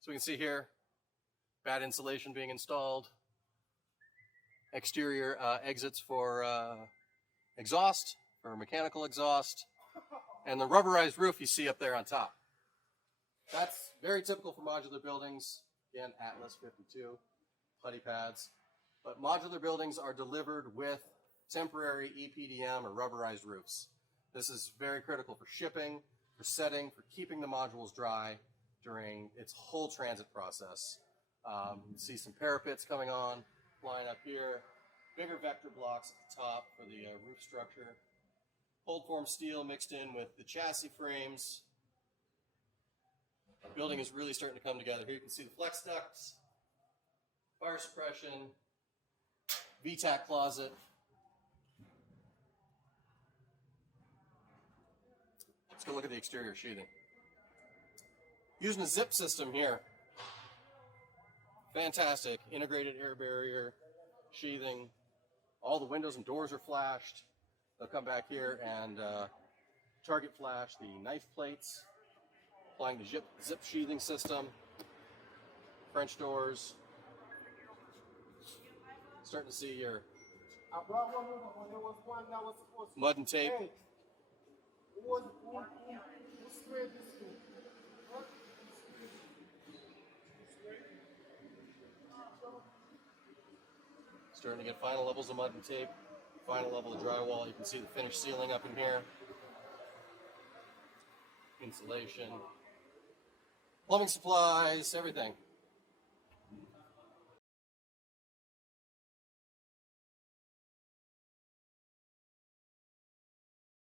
So we can see here, bad insulation being installed, exterior exits for exhaust, for mechanical exhaust, and the rubberized roof you see up there on top. That's very typical for modular buildings. Again, Atlas 52, putty pads. But modular buildings are delivered with temporary EPDM or rubberized roofs. This is very critical for shipping, for setting, for keeping the modules dry during its whole transit process. You see some parapets coming on, flying up here, bigger vector blocks at the top for the roof structure, cold form steel mixed in with the chassis frames. The building is really starting to come together. Here you can see the flex ducts, fire suppression, VTAC closet. Let's go look at the exterior sheathing. Using a zip system here. Fantastic. Integrated air barrier, sheathing. All the windows and doors are flashed. They'll come back here and target flash the knife plates. Applying the zip sheathing system. French doors. Starting to see your mud and tape. Starting to get final levels of mud and tape, final level of drywall. You can see the finished ceiling up in here. Insulation, plumbing supplies, everything.